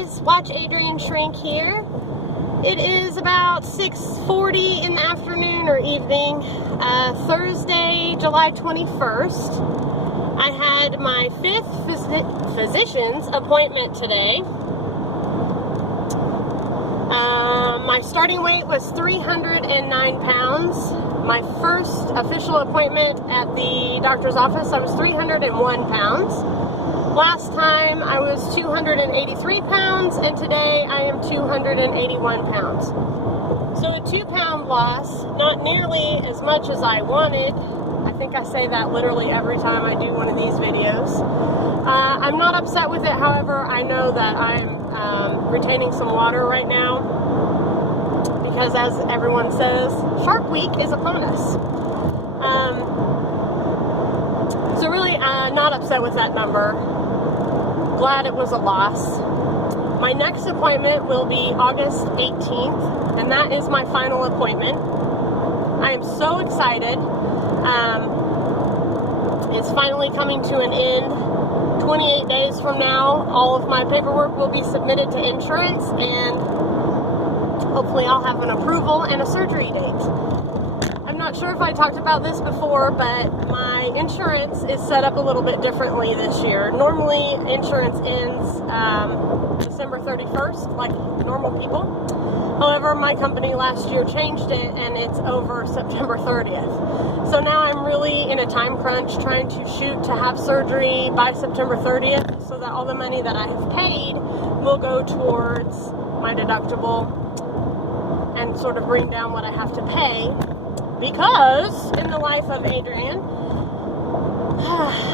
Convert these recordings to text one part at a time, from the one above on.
guys, watch Adrian Shrink here. It is about 6:40 in the afternoon or evening, Thursday, July 21st. I had my 5th physician's appointment today. My starting weight was 309 pounds. My first official appointment at the doctor's office, I was 301 pounds. Last time I was 283 pounds, and today I am 281 pounds. So a 2-pound loss, not nearly as much as I wanted. I think I say that literally every time I do one of these videos. I'm not upset with it, however, I know that I'm retaining some water right now, because as everyone says, Shark Week is upon us. So really not upset with that number. Glad it was a loss. My next appointment will be August 18th, and that is my final appointment. I am so excited. It's finally coming to an end. 28 days from now, all of my paperwork will be submitted to insurance, and hopefully I'll have an approval and a surgery date. I'm not sure if I talked about this before, but my insurance is set up a little bit differently this year. Normally, insurance ends December 31st, like normal people. However, my company last year changed it, and it's over September 30th. So now I'm really in a time crunch trying to shoot to have surgery by September 30th, so that all the money that I have paid will go towards my deductible and sort of bring down what I have to pay. Because in the life of Adrian,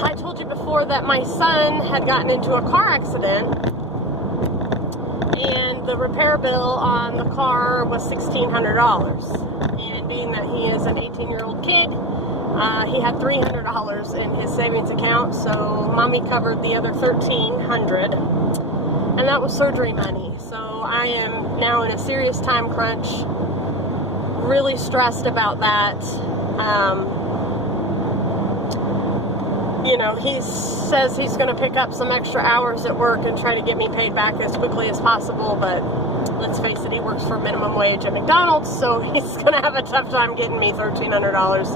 I told you before that my son had gotten into a car accident, and the repair bill on the car was $1,600. And being that he is an 18-year-old kid, he had $300 in his savings account, so mommy covered the other $1,300, and that was surgery money. So I am now in a serious time crunch. Really stressed about that. You know, he says he's going to pick up some extra hours at work and try to get me paid back as quickly as possible, but let's face it, he works for minimum wage at McDonald's, so he's going to have a tough time getting me $1,300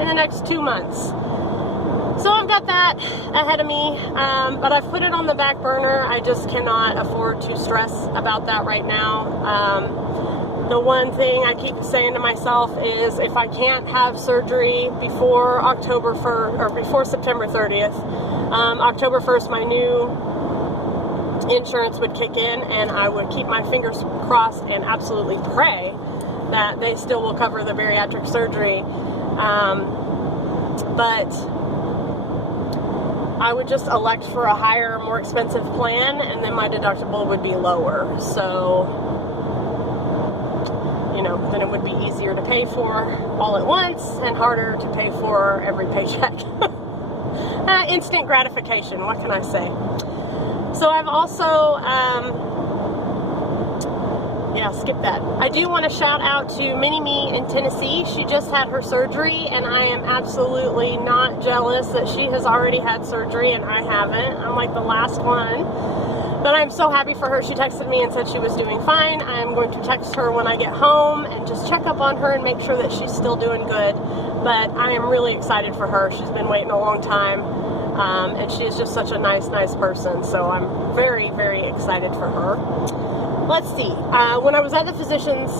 in the next 2 months. So I've got that ahead of me, but I've put it on the back burner. I just cannot afford to stress about that right now. The one thing I keep saying to myself is, if I can't have surgery before October 1st, or before September 30th, October 1st my new insurance would kick in, and I would keep my fingers crossed and absolutely pray that they still will cover the bariatric surgery. But I would just elect for a higher, more expensive plan, and then my deductible would be lower. So, you know, then it would be easier to pay for all at once and harder to pay for every paycheck. Instant gratification, what can I say? So I've also, skip that. I do want to shout out to Mini-Me in Tennessee. She just had her surgery, and I am absolutely not jealous that she has already had surgery and I haven't. I'm like the last one. But I'm so happy for her. She texted me and said she was doing fine. I'm going to text her when I get home and just check up on her and make sure that she's still doing good. But I am really excited for her. She's been waiting a long time, and she is just such a nice person. So I'm very, very excited for her. Let's see. When I was at the physician's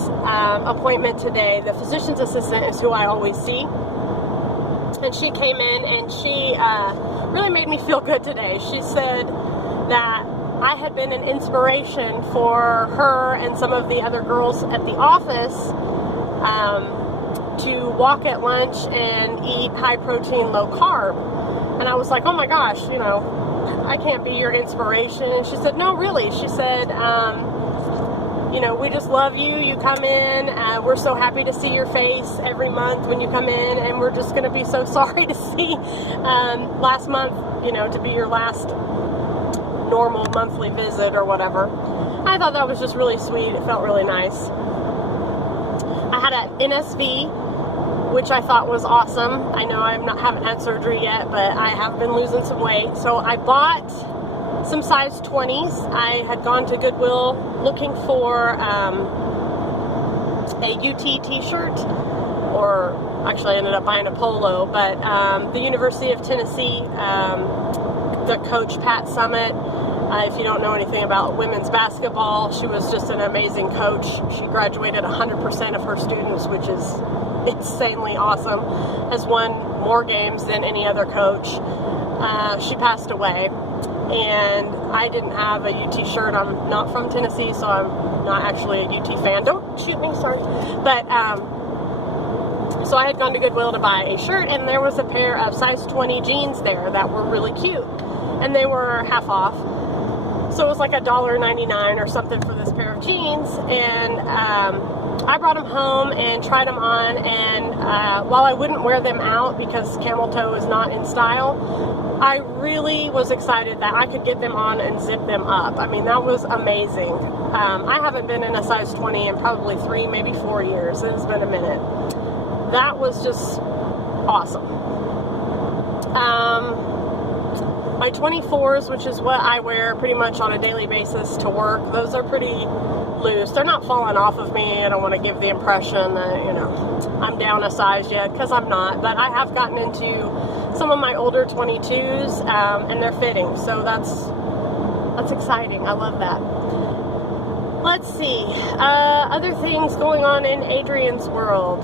appointment today, the physician's assistant is who I always see. And she came in and she really made me feel good today. She said that I had been an inspiration for her and some of the other girls at the office to walk at lunch and eat high protein, low carb. And I was like, oh my gosh, you know, I can't be your inspiration. And she said, no, really. She said, you know, we just love you. You come in. We're so happy to see your face every month when you come in. And we're just going to be so sorry to see last month, you know, to be your last normal monthly visit or whatever. I thought that was just really sweet. It felt really nice. I had an NSV, which I thought was awesome. I know haven't had surgery yet, but I have been losing some weight. So I bought some size 20s. I had gone to Goodwill looking for a UT t-shirt, or actually I ended up buying a polo, but the University of Tennessee, the coach Pat Summitt, if you don't know anything about women's basketball, she was just an amazing coach. She graduated 100% of her students, which is insanely awesome. Has won more games than any other coach. She passed away, and I didn't have a UT shirt. I'm not from Tennessee, so I'm not actually a UT fan. Don't shoot me, sorry. But so I had gone to Goodwill to buy a shirt, and there was a pair of size 20 jeans there that were really cute, and they were half off. So it was like $1.99 or something for this pair of jeans, and I brought them home and tried them on, and while I wouldn't wear them out because camel toe is not in style, I really was excited that I could get them on and zip them up. I mean, that was amazing. I haven't been in a size 20 in probably 3, maybe 4 years. It has been a minute. That was just awesome. My 24s, which is what I wear pretty much on a daily basis to work, those are pretty loose. They're not falling off of me. I don't want to give the impression that, you know, I'm down a size yet, because I'm not. But I have gotten into some of my older 22s, and they're fitting. So that's exciting. I love that. Let's see. Other things going on in Adrian's world.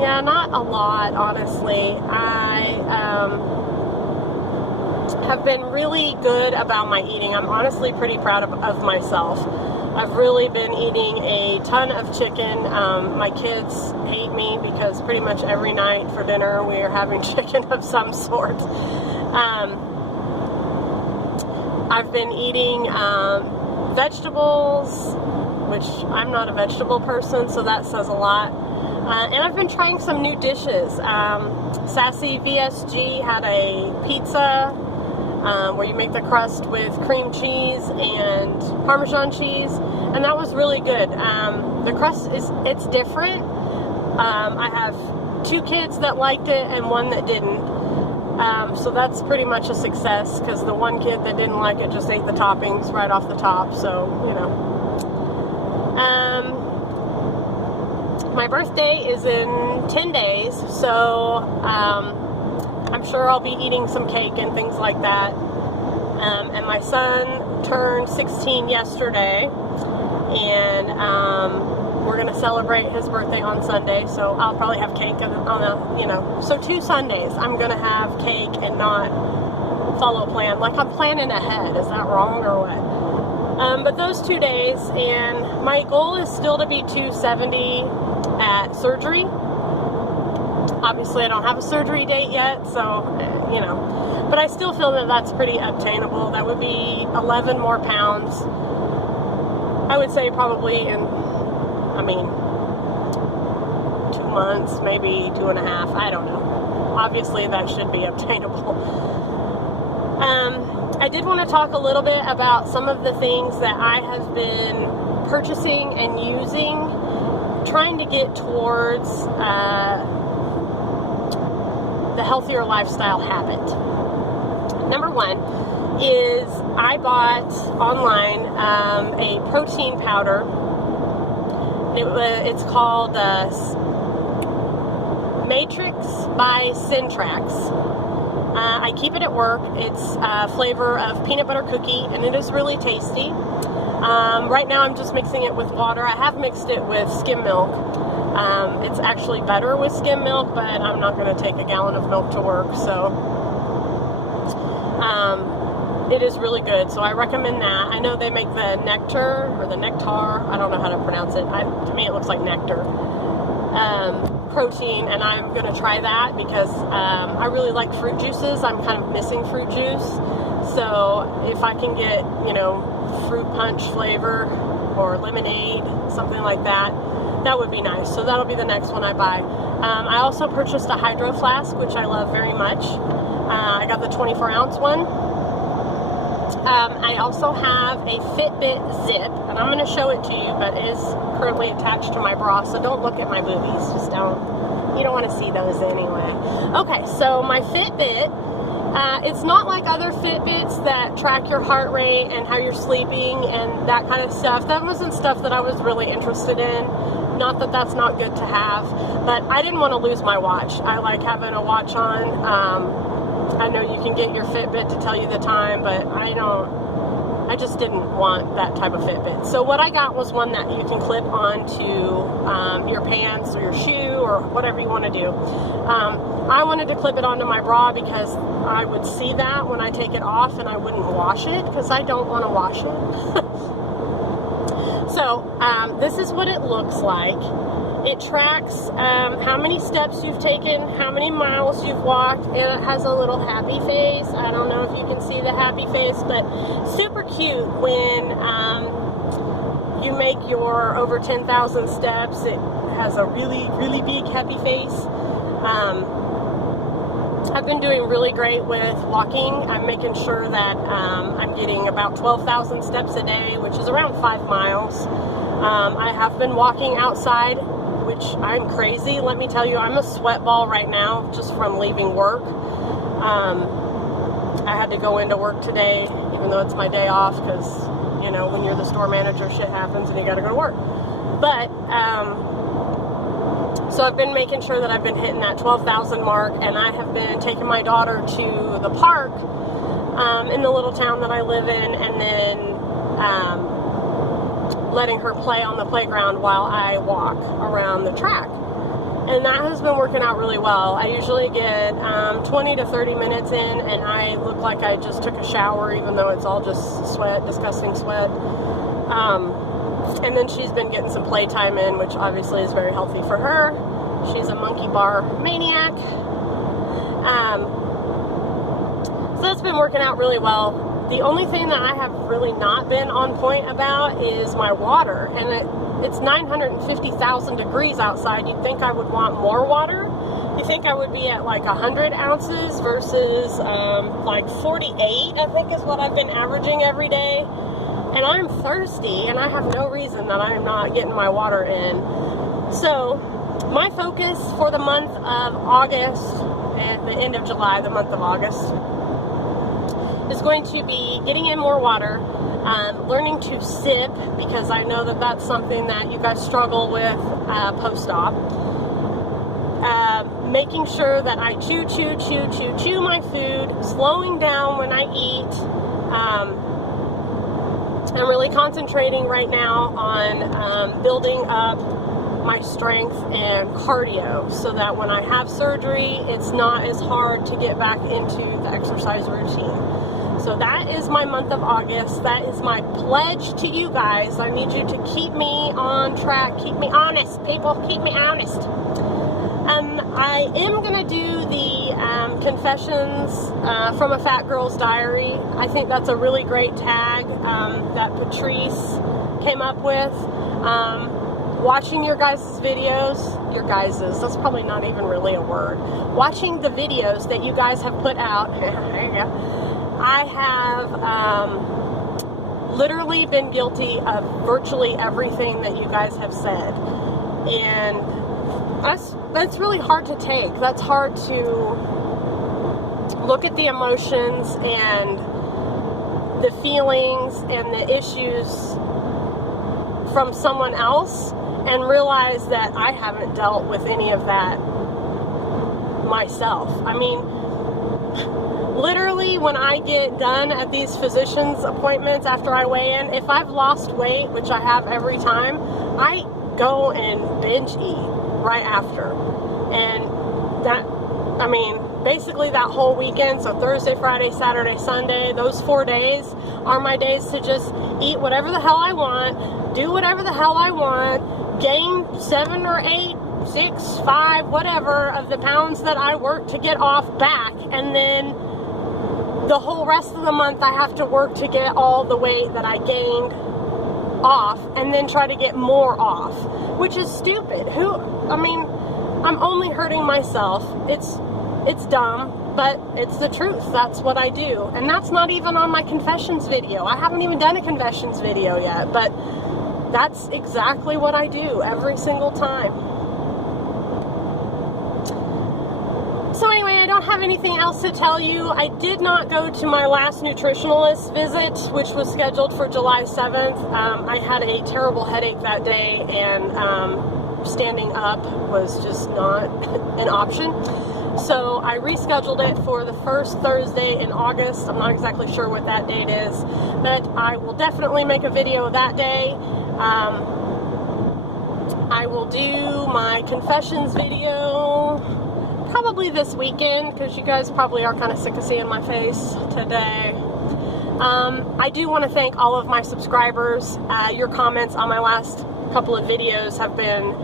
Yeah, not a lot, honestly. I have been really good about my eating. I'm honestly pretty proud of myself. I've really been eating a ton of chicken. My kids hate me because pretty much every night for dinner we are having chicken of some sort. I've been eating vegetables, which I'm not a vegetable person, so that says a lot. And I've been trying some new dishes. Sassy VSG had a pizza where you make the crust with cream cheese and Parmesan cheese, and that was really good. The crust it's different. I have 2 kids that liked it and 1 that didn't. So that's pretty much a success, because the 1 kid that didn't like it just ate the toppings right off the top, so, you know. My birthday is in 10 days, so I'm sure I'll be eating some cake and things like that. And my son turned 16 yesterday, and we're going to celebrate his birthday on Sunday, so I'll probably have cake on a, you know, so 2 Sundays I'm going to have cake and not follow plan. Like, I'm planning ahead. Is that wrong or what? But those 2 days, and my goal is still to be 270 at surgery. Obviously, I don't have a surgery date yet, so, you know, but I still feel that that's pretty obtainable. That would be 11 more pounds. I would say probably in, I mean, 2 months, maybe 2.5, I don't know. Obviously, that should be obtainable. I did want to talk a little bit about some of the things that I have been purchasing and using, trying to get towards the healthier lifestyle habit. Number 1 is I bought online a protein powder. It's called Matrix by Syntrax. I keep it at work. It's a flavor of peanut butter cookie, and it is really tasty. Right now I'm just mixing it with water. I have mixed it with skim milk. It's actually better with skim milk, but I'm not going to take a gallon of milk to work, so it is really good, so I recommend that. I know they make the nectar, or the nectar, I don't know how to pronounce it. To me it looks like nectar. Protein, and I'm going to try that because I really like fruit juices. I'm kind of missing fruit juice, so if I can get, you know, fruit punch flavor or lemonade, something like that, that would be nice. So that'll be the next one I buy. I also purchased a hydro flask, which I love very much. I got the 24-ounce one. I also have a Fitbit Zip, and I'm going to show it to you, but it is currently attached to my bra, so don't look at my boobies. Just don't. You don't want to see those anyway. Okay, so my Fitbit It's not like other Fitbits that track your heart rate and how you're sleeping and that kind of stuff. That wasn't stuff that I was really interested in. Not that that's not good to have, but I didn't want to lose my watch. I like having a watch on. I know you can get your Fitbit to tell you the time, but I just didn't want that type of Fitbit. So what I got was one that you can clip onto your pants or your shoe or whatever you want to do. I wanted to clip it onto my bra because I would see that when I take it off and I wouldn't wash it because I don't want to wash it. So this is what it looks like. It tracks how many steps you've taken, how many miles you've walked, and it has a little happy face. I don't know if you can see the happy face, but super cute when you make your over 10,000 steps. It has a really, really big happy face. I've been doing really great with walking. I'm making sure that I'm getting about 12,000 steps a day, which is around 5 miles. I have been walking outside, which I'm crazy. Let me tell you, I'm a sweat ball right now just from leaving work. I had to go into work today, even though it's my day off, because, you know, when you're the store manager, shit happens and you gotta go to work. But, so I've been making sure that I've been hitting that 12,000 mark, and I have been taking my daughter to the park in the little town that I live in, and then letting her play on the playground while I walk around the track. And that has been working out really well. I usually get 20 to 30 minutes in, and I look like I just took a shower, even though it's all just sweat, disgusting sweat. And then she's been getting some playtime in, which obviously is very healthy for her. She's a monkey bar maniac. So that's been working out really well. The only thing that I have really not been on point about is my water. And it's 950,000 degrees outside. You'd think I would want more water. You think I would be at like 100 ounces versus like 48, I think is what I've been averaging every day. And I'm thirsty, and I have no reason that I am not getting my water in. So my focus for the month of August, at the end of July, the month of August, is going to be getting in more water, learning to sip, because I know that that's something that you guys struggle with post-op. Making sure that I chew my food, slowing down when I eat. I'm really concentrating right now on building up my strength and cardio so that when I have surgery, it's not as hard to get back into the exercise routine. So that is my month of August. That is my pledge to you guys. I need you to keep me on track. Keep me honest, people. Keep me honest. I am going to do the confessions from a fat girl's diary. I think that's a really great tag that Patrice came up with. Watching your guys' videos, that's probably not even really a word. Watching the videos that you guys have put out, I have literally been guilty of virtually everything that you guys have said. And that's really hard to take. That's hard to look at the emotions and the feelings and the issues from someone else and realize that I haven't dealt with any of that myself. I mean, literally when I get done at these physician's appointments after I weigh in, if I've lost weight, which I have every time, I go and binge eat right after. And that, I mean, basically that whole weekend, so Thursday, Friday, Saturday, Sunday, those 4 days are my days to just eat whatever the hell I want, do whatever the hell I want, gain 7 or 8, 6, 5, whatever of the pounds that I work to get off back, and then the whole rest of the month I have to work to get all the weight that I gained off, and then try to get more off, which is stupid. I'm only hurting myself. It's dumb, but it's the truth. That's what I do. And that's not even on my confessions video. I haven't even done a confessions video yet, but that's exactly what I do every single time. So anyway, I don't don't have anything else to tell you. I did not go to my last nutritionalist visit, which was scheduled for July 7th. I had a terrible headache that day, and standing up was just not an option. So I rescheduled it for the first Thursday in August. I'm not exactly sure what that date is, but I will definitely make a video that day. I will do my confessions video probably this weekend, because you guys probably are kind of sick of seeing my face today. I do want to thank all of my subscribers. Your comments on my last couple of videos have been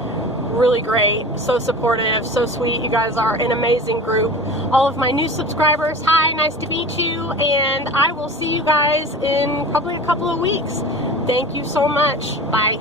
really great, so supportive, so sweet. You guys are an amazing group. All of my new subscribers, hi, nice to meet you, and I will see you guys in probably a couple of weeks. Thank you so much. Bye.